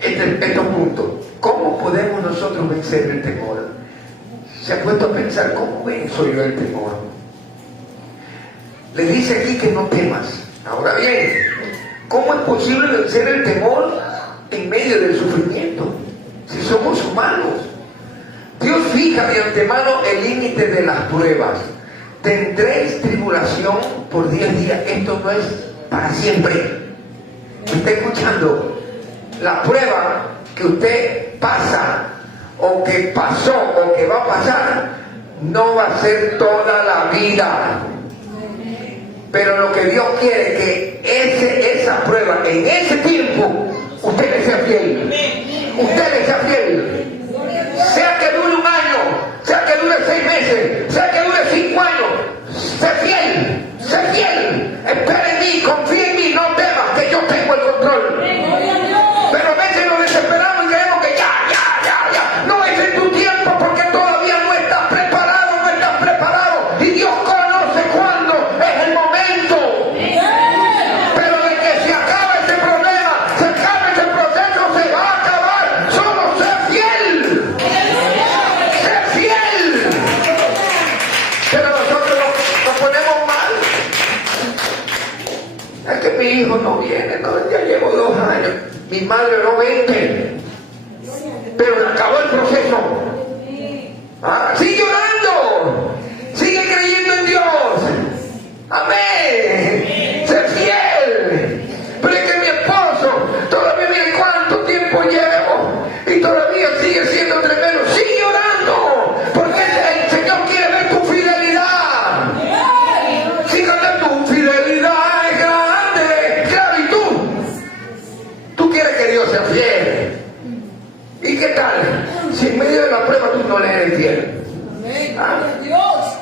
estos puntos. ¿Cómo podemos nosotros vencer el temor? ¿Se ha puesto a pensar cómo venzo yo el temor? Le dice aquí que no temas. Ahora bien, ¿cómo es posible vencer el temor en medio del sufrimiento? Si somos humanos. Dios fija de antemano el límite de las pruebas. Tendréis tribulación por 10 días. Esto no es para siempre. ¿Me está escuchando? La prueba que usted pasa, o que pasó, o que va a pasar, no va a ser toda la vida. Pero lo que Dios quiere es que esa prueba, en ese tiempo, usted le sea fiel. Usted le sea fiel. Sea que dure 1 año, sea que dure 6 meses, sea que dure 5 años, sé fiel, sé fiel. Espera en mí, confía en mí, no temas, que yo tengo el control. Pero a veces nos desesperamos y creemos que ya. No es en tu tiempo, porque todavía no estás preparado, no estás preparado. Y Dios conoce cuándo es el momento. Pero de que se acaba ese problema, se acaba ese proceso, se va a acabar. Solo sé fiel. Sé fiel. Pero nosotros nos ponemos mal. Es que mi hijo no viene, no, ya llevo 2 años. Mi madre no vende. Pero acabó el proceso. Sigue orando, sigue creyendo en Dios. Amén. Sé fiel. Pero es que mi esposo todavía, mire cuánto tiempo llevo y todavía sigue siendo tremendo. Sigue orando, porque el Señor quiere ver tu fidelidad. Fíjate, tu fidelidad es grande. Claro, y tú quieres que Dios sea fiel. ¿Y qué tal? Si en medio de la prueba tú no le eres fiel. ¿Ah?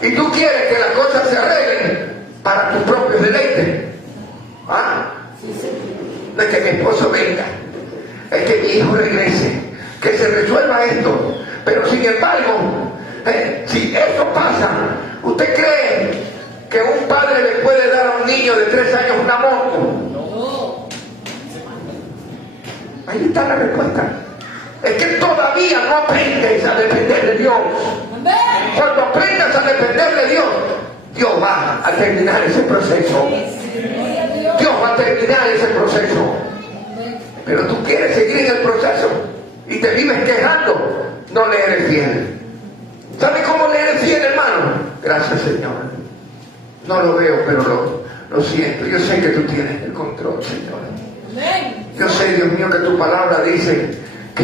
Y tú quieres que las cosas se arreglen para tus propios deleites. ¿Ah? No es que mi esposo venga, es que mi hijo regrese, que se resuelva esto. Pero sin embargo, si esto pasa, ¿usted cree que un padre le puede dar a un niño de 3 años una moto? Ahí está la respuesta. Es que todavía no aprendes a depender de Dios. Cuando aprendas a depender de Dios, Dios va a terminar ese proceso. Dios va a terminar ese proceso. Pero tú quieres seguir en el proceso y te vives quejando, no le eres fiel. ¿Sabes cómo le eres fiel, hermano? Gracias, Señor. No lo veo, pero lo siento. Yo sé que tú tienes el control, Señor. Yo sé, Dios mío, que tu palabra dice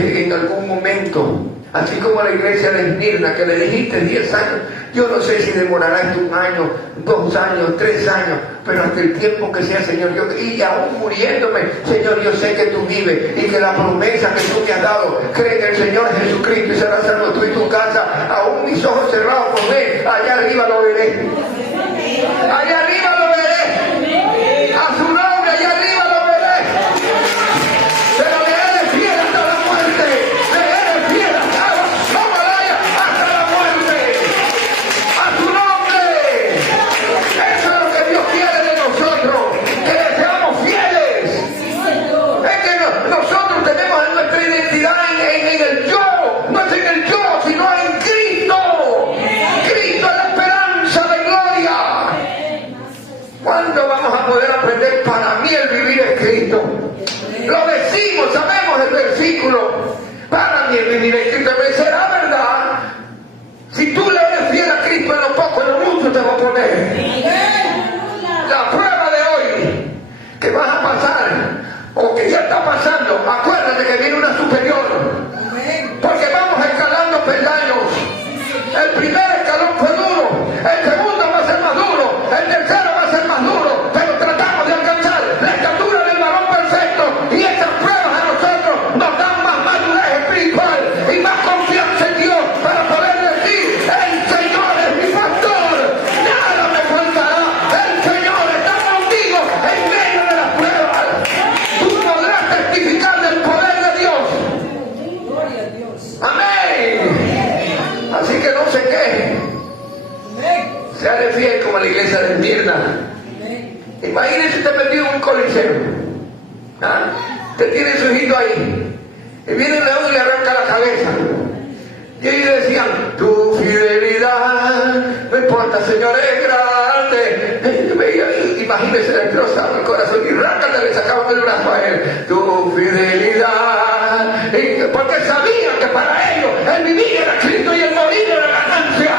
que en algún momento, así como a la iglesia de Esmirna, que le dijiste 10 años, yo no sé si demorará esto 1 año, 2 años, 3 años, pero hasta el tiempo que sea, Señor, y aún muriéndome, Señor, yo sé que tú vives y que la promesa que tú me has dado, cree en el Señor Jesucristo y serás salvo tú y tu casa. Aún mis ojos cerrados por ver, allá arriba lo veré. Allá arriba lo veré. A su nombre, allá arriba lo veré. Pero le eres fiel hasta la muerte. Le eres fiel hasta la muerte. A su nombre. Eso es lo que Dios quiere de nosotros. Que le seamos fieles. Es que nosotros tenemos nuestra identidad en el yo. No es en el yo, sino en Cristo. Cristo es la esperanza de gloria. ¿Cuándo vamos a poder aprender? Para mí el vivir es Cristo. Lo decimos, sabemos el versículo. Para mí el vivir es Cristo. Me será verdad. Si tú le eres fiel a Cristo en lo poco, en lo mucho te va a poner. La prueba de hoy que vas a pasar, o que ya está pasando, acuérdate que viene una superior. Porque vamos escalando peldaños. El primer escalón fue duro, el segundo va a ser más duro, el tercero va a ser más duro, pero tratamos de alcanzar la estatura del varón perfecto, y esas pruebas a nosotros nos dan más madurez espiritual y más confianza en Dios para poder decir: el Señor es mi pastor, nada me faltará, el Señor está contigo en medio de las pruebas. Tú podrás testificar del poder de Dios. Gloria a Dios. Amén. Así que no se queje. Sea de fiel como la iglesia de Esmirna. Imagínense usted metido en un coliseo. ¿Ah? Usted tiene su hijito ahí. Y viene un león y le arranca la cabeza. Y ellos decían: tu fidelidad, no importa, Señor, es grande. Imagínense, le destrozaba el corazón y rácate, le sacaban el brazo a él. Tu fidelidad. Porque sabían que para ellos el vivir era Cristo y el morir era ganancia.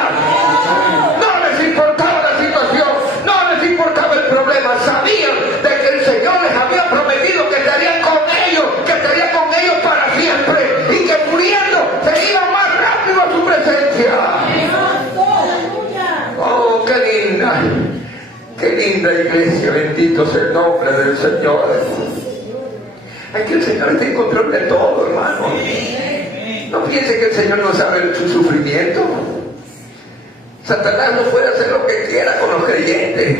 No les importaba la situación, no les importaba el problema. Sabían de que el Señor les había prometido que estaría con ellos, que estaría con ellos para siempre, y que muriendo se iban más rápido a su presencia. Oh, qué linda iglesia, bendito sea el nombre del Señor. Es que el Señor está en control de todo, hermano. No piense que el Señor no sabe su sufrimiento. Satanás no puede hacer lo que quiera con los creyentes.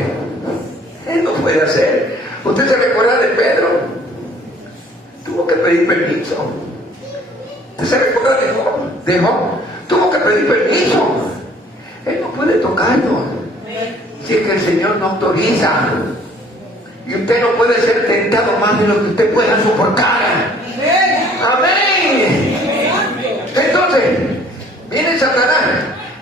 Él no puede hacer. ¿Usted se recuerda de Pedro? Tuvo que pedir permiso. ¿Usted se recuerda de Job? Tuvo que pedir permiso. Él no puede tocarnos si es que el Señor no autoriza. Y usted no puede ser tentado más de lo que usted pueda soportar. Amén. Entonces, viene Satanás,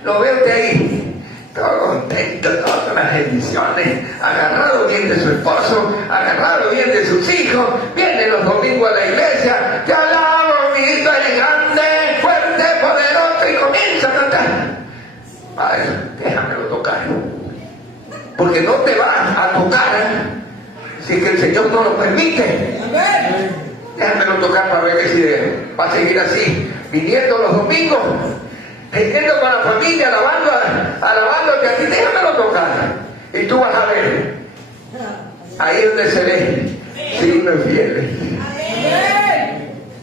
lo ve usted ahí, todo contento, todo con las bendiciones, agarrado bien de su esposo, agarrado bien de sus hijos, viene los domingos a la iglesia: te alabo, mi hijo, eres grande, fuerte, poderoso, y comienza a cantar. Padre, déjamelo tocar. Porque no te vas a tocar si es que el Señor no lo permite. Déjamelo tocar para ver que si va a seguir así, viniendo los domingos, viniendo con la familia, alabándote a ti. Déjamelo tocar y tú vas a ver. Ahí es donde se ve signos fieles.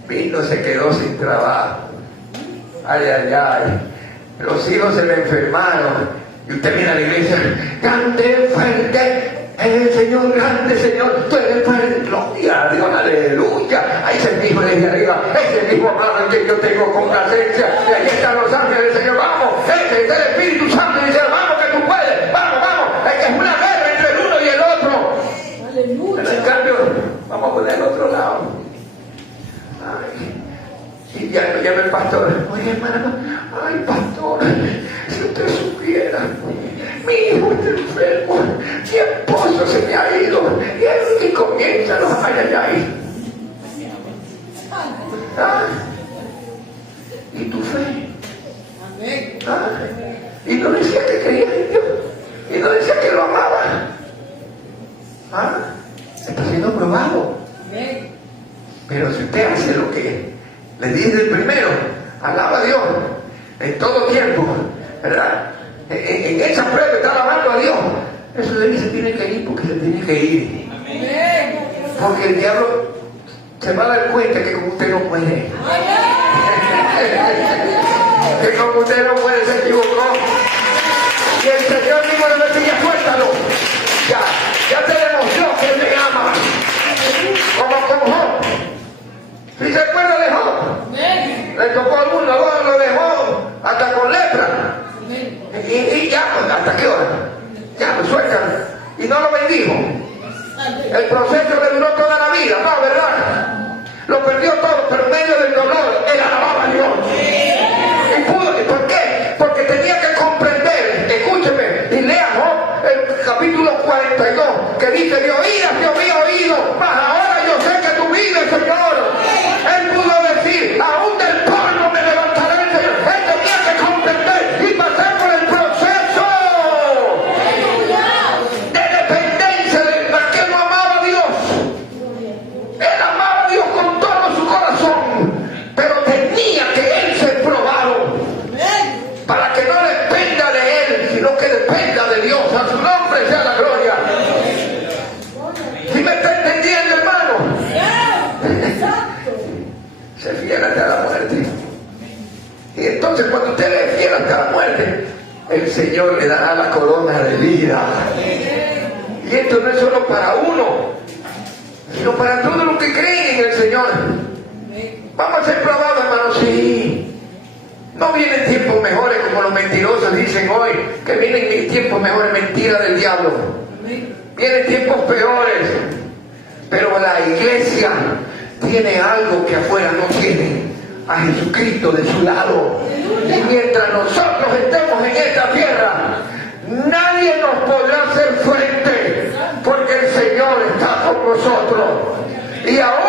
Vino, se quedó sin trabajo. Ay, ay, ay. Los hijos se le enfermaron. Y usted viene a la iglesia: grande, fuerte, el Señor, grande Señor, tú eres fuerte. Gloria a Dios, aleluya. Ahí es el mismo desde arriba, es el mismo hermano en que yo tengo complacencia. Y ahí están los ángeles del Señor: vamos, ese es el Espíritu Santo. Y dice: vamos, que tú puedes, vamos, vamos. Es que es una guerra entre el uno y el otro. Aleluya. Pero en cambio, vamos a poner el otro lado. Ay. Y ya el pastor: oye, hermano, ay, pastor, si usted supiera, mi hijo está enfermo, mi esposo se me ha ido, y comienza los ay, ay, ay. ¿Ah? ¿Y tu fe? ¿Ah? Y no decía que creía en Dios, y no decía que lo amaba. ¿Ah? Está siendo probado. Pero si usted hace lo que Le dije el primero, alaba a Dios en todo tiempo, ¿verdad? En esa prueba está alabando a Dios. Eso de mí se tiene que ir porque se tiene que ir. Porque el diablo se va a dar cuenta que como usted no puede. Que como usted no puede, se equivocó. Y el Señor mismo le decía, suéltalo. Ya te demostró que Él me ama. Como Job. Si se acuerda de Job, le tocó al mundo, lo dejó hasta con lepra. Y ya, ¿hasta qué hora? Ya, pues suéltalo. Y no lo bendijo. El proceso le duró toda la vida, no, ¿verdad? Lo perdió todo, pero en medio del dolor, él alababa a Dios. Y pudo, ¿por qué? Porque tenía que comprender, escúcheme, y lea Job, el capítulo 42, que dice, de oídas te había oído, mas ahora yo sé que tú vives, Señor. Él pudo decir, aún del polvo me levantaré el Señor. Él tenía que comprender y pasar por el proceso de dependencia de que no amaba a Dios. Él amaba a Dios con todo su corazón, pero tenía que él ser probado para que no dependa de él, sino que dependa de Dios. A su nombre sea la gloria. ¿Sí me está entendiendo, hermano? Se fiel hasta la muerte. Y entonces cuando usted le fiel hasta la muerte, el Señor le dará la corona de vida. Y esto no es solo para uno, sino para todos los que creen en el Señor. Vamos a ser probados, hermanos, sí. No vienen tiempos mejores como los mentirosos dicen hoy, que vienen tiempos mejores, mentira del diablo. Vienen tiempos peores, pero la iglesia tiene algo que afuera no tiene, a Jesucristo de su lado. Y mientras nosotros estemos en esta tierra, nadie nos podrá hacer frente, porque el Señor está con nosotros. Y ahora